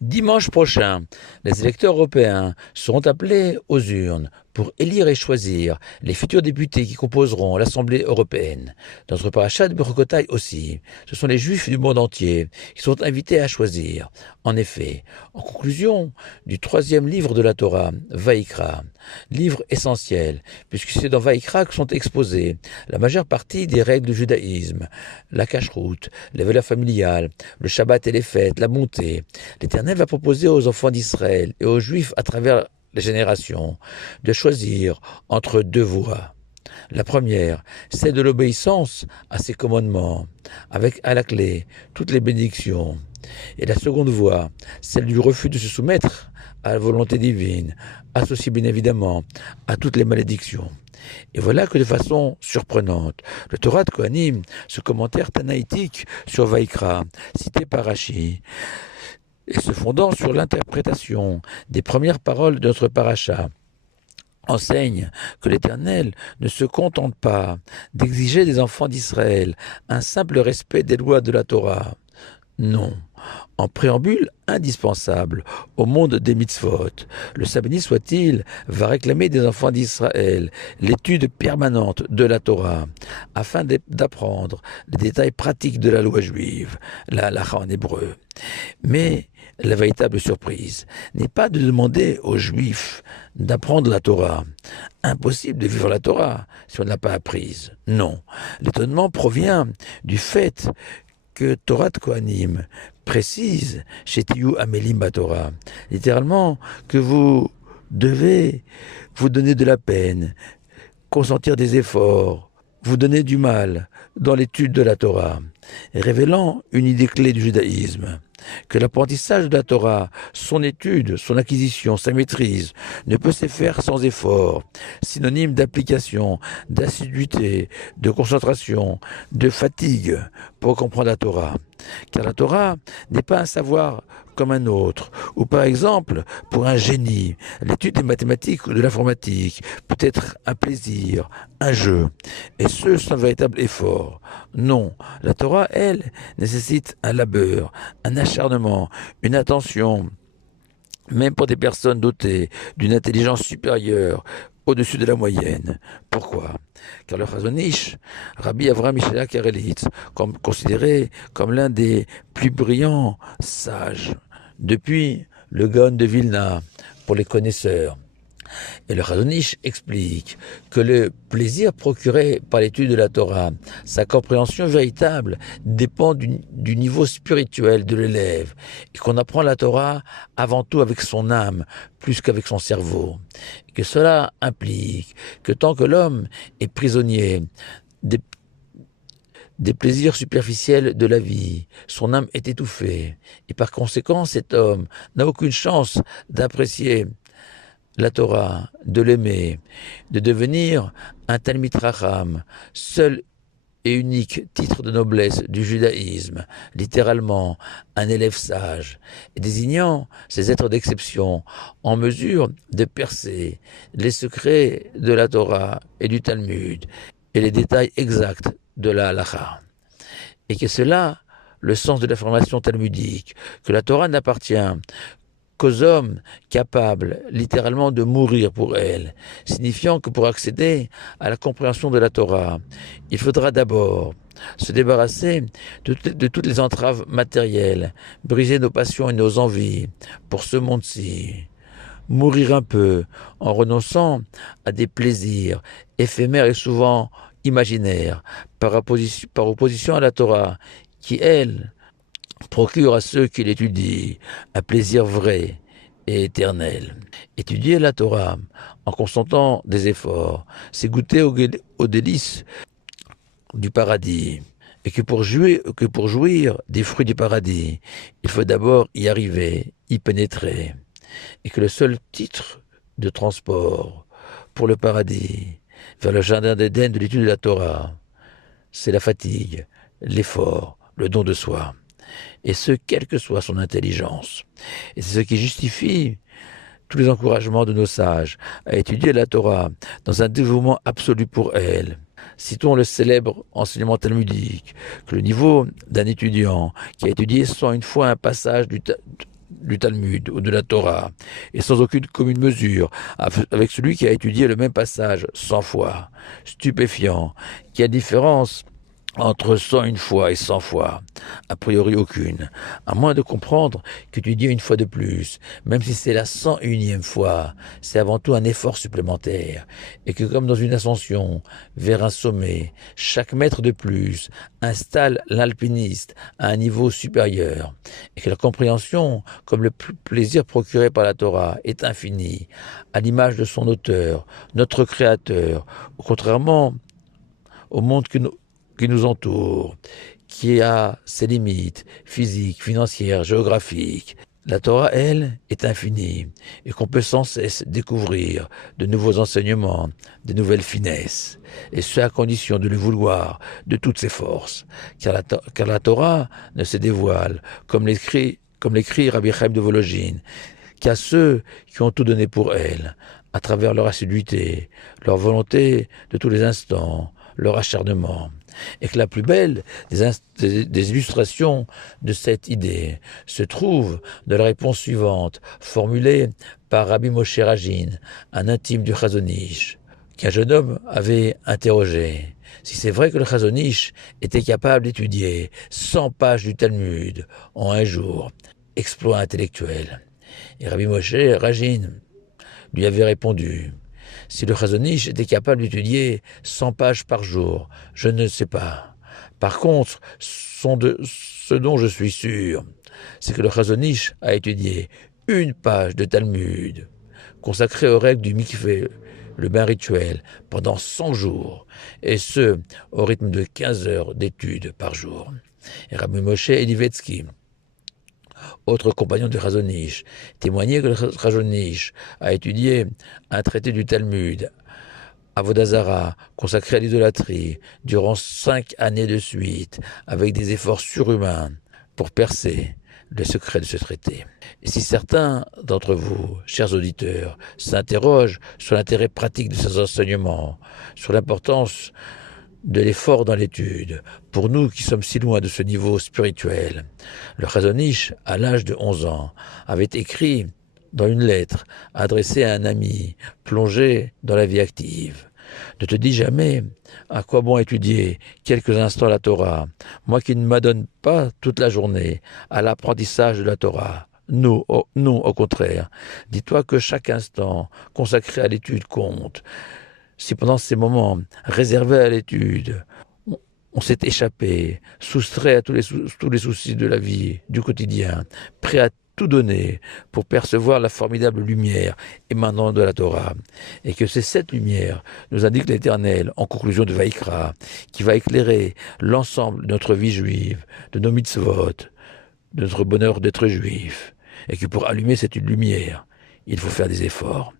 Dimanche prochain, les électeurs européens seront appelés aux urnes pour élire et choisir les futurs députés qui composeront l'Assemblée européenne. Dans notre parachat de Bechokotai aussi, ce sont les Juifs du monde entier qui sont invités à choisir. En effet, en conclusion du troisième livre de la Torah, Vaïkra, livre essentiel, puisque c'est dans Vaïkra que sont exposées la majeure partie des règles du judaïsme, la cacheroute, les valeurs familiales, le Shabbat et les fêtes, la bonté. L'Éternel va proposer aux enfants d'Israël et aux Juifs à travers les générations de choisir entre deux voies. La première, celle de l'obéissance à ses commandements, avec à la clé toutes les bénédictions. Et la seconde voie, celle du refus de se soumettre à la volonté divine, associée bien évidemment à toutes les malédictions. Et voilà que de façon surprenante, le Torah de Kohanim, ce commentaire tanaïtique sur Vaïkra, cité par Rashi, et se fondant sur l'interprétation des premières paroles de notre paracha, enseigne que l'Éternel ne se contente pas d'exiger des enfants d'Israël un simple respect des lois de la Torah. Non. En préambule indispensable au monde des mitzvot, le sabbat soit-il, va réclamer des enfants d'Israël l'étude permanente de la Torah, afin d'apprendre les détails pratiques de la loi juive, la halacha en hébreu. Mais la véritable surprise n'est pas de demander aux Juifs d'apprendre la Torah. Impossible de vivre la Torah si on ne l'a pas apprise. Non. L'étonnement provient du fait que Torah de Kohanim précise chez Tiyu Amelim Batorah, littéralement que vous devez vous donner de la peine, consentir des efforts, vous donner du mal dans l'étude de la Torah, révélant une idée clé du judaïsme, que l'apprentissage de la Torah, son étude, son acquisition, sa maîtrise, ne peut se faire sans effort, synonyme d'application, d'assiduité, de concentration, de fatigue pour comprendre la Torah. Car la Torah n'est pas un savoir comme un autre, ou par exemple, pour un génie, l'étude des mathématiques ou de l'informatique peut être un plaisir, un jeu, et ce sans véritable effort. Non, la Torah, elle, nécessite un labeur, un acharnement, une attention, même pour des personnes dotées d'une intelligence supérieure, au-dessus de la moyenne. Pourquoi? Car le Chazon Ish, Rabbi Avraham Ishaya Karelitz, considéré comme l'un des plus brillants sages, depuis le Gaon de Vilna, pour les connaisseurs. Et le Chazon Ish explique que le plaisir procuré par l'étude de la Torah, sa compréhension véritable, dépend du niveau spirituel de l'élève, et qu'on apprend la Torah avant tout avec son âme, plus qu'avec son cerveau. Et que cela implique que tant que l'homme est prisonnier des plaisirs superficiels de la vie, son âme est étouffée, et par conséquent cet homme n'a aucune chance d'apprécier la Torah, de l'aimer, de devenir un Talmid Racham, seul et unique titre de noblesse du judaïsme, littéralement un élève sage, et désignant ces êtres d'exception en mesure de percer les secrets de la Torah et du Talmud et les détails exacts de la halacha. Et que cela, le sens de la formation talmudique, que la Torah n'appartient qu'aux hommes capables littéralement de mourir pour elle, signifiant que pour accéder à la compréhension de la Torah, il faudra d'abord se débarrasser de toutes les entraves matérielles, briser nos passions et nos envies pour ce monde-ci, mourir un peu en renonçant à des plaisirs éphémères et souvent imaginaires, par opposition à la Torah, qui, elle, procure à ceux qui l'étudient un plaisir vrai et éternel. Étudier la Torah en consentant des efforts, c'est goûter aux délices du paradis. Et que pour jouir des fruits du paradis, il faut d'abord y arriver, y pénétrer. Et que le seul titre de transport pour le paradis, vers le jardin d'Éden de l'étude de la Torah, c'est la fatigue, l'effort, le don de soi. Et ce, quelle que soit son intelligence. Et c'est ce qui justifie tous les encouragements de nos sages à étudier la Torah dans un dévouement absolu pour elle. Citons le célèbre enseignement talmudique, que le niveau d'un étudiant qui a étudié 101 fois un passage du Talmud ou de la Torah, et sans aucune commune mesure avec celui qui a étudié le même passage 100 fois. Stupéfiant. Quelle différence entre 101 fois et 100 fois? A priori aucune, à moins de comprendre que tu dis une fois de plus, même si c'est la 101e fois, c'est avant tout un effort supplémentaire, et que comme dans une ascension vers un sommet, chaque mètre de plus installe l'alpiniste à un niveau supérieur, et que la compréhension, comme le plaisir procuré par la Torah, est infinie, à l'image de son auteur, notre Créateur, contrairement au monde qui nous entoure, qui a ses limites physiques, financières, géographiques. La Torah, elle, est infinie et qu'on peut sans cesse découvrir de nouveaux enseignements, de nouvelles finesses, et ce à condition de le vouloir de toutes ses forces, car la Torah ne se dévoile, comme l'écrit Rabbi Chaim de Volojine, qu'à ceux qui ont tout donné pour elle, à travers leur assiduité, leur volonté de tous les instants, leur acharnement, et que la plus belle des illustrations de cette idée se trouve dans la réponse suivante, formulée par Rabbi Moshe Rajin, un intime du Chazon Ish, qu'un jeune homme avait interrogé. Si c'est vrai que le Chazon Ish était capable d'étudier 100 pages du Talmud en un jour, exploit intellectuel. Et Rabbi Moshe Rajin lui avait répondu: si le Chazon Ish était capable d'étudier 100 pages par jour, je ne sais pas. Par contre, ce dont je suis sûr, c'est que le Chazon Ish a étudié une page de Talmud, consacrée aux règles du mikvé, le bain rituel, pendant 100 jours, et ce, au rythme de 15 heures d'études par jour. Et Rabbi Moshe Elivetsky, autre compagnon du Chazon Ish, témoignait que le Chazon Ish a étudié un traité du Talmud, Avodah Zarah, consacré à l'idolâtrie, durant 5 années de suite, avec des efforts surhumains pour percer le secret de ce traité. Et si certains d'entre vous, chers auditeurs, s'interrogent sur l'intérêt pratique de ces enseignements, sur l'importance de l'effort dans l'étude, pour nous qui sommes si loin de ce niveau spirituel, le Chazon Ish, à l'âge de 11 ans, avait écrit dans une lettre adressée à un ami plongé dans la vie active: ne te dis jamais à quoi bon étudier quelques instants la Torah, moi qui ne m'adonne pas toute la journée à l'apprentissage de la Torah. Non, au contraire. Dis-toi que chaque instant consacré à l'étude compte. Si pendant ces moments réservés à l'étude, on s'est échappé, soustrait à tous les soucis de la vie, du quotidien, prêt à tout donner pour percevoir la formidable lumière émanant de la Torah, et que c'est cette lumière, nous indique l'Éternel en conclusion de Vaïkra, qui va éclairer l'ensemble de notre vie juive, de nos mitzvot, de notre bonheur d'être juif, et que pour allumer cette lumière, il faut faire des efforts.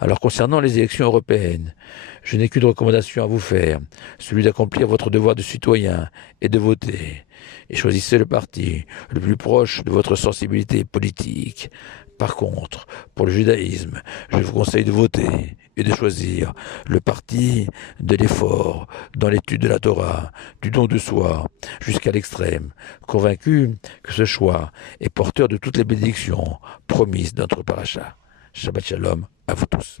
Alors concernant les élections européennes, je n'ai qu'une recommandation à vous faire, celui d'accomplir votre devoir de citoyen et de voter. Et choisissez le parti le plus proche de votre sensibilité politique. Par contre, pour le judaïsme, je vous conseille de voter et de choisir le parti de l'effort dans l'étude de la Torah, du don de soi, jusqu'à l'extrême, convaincu que ce choix est porteur de toutes les bénédictions promises dans notre paracha. Shabbat Shalom à vous tous.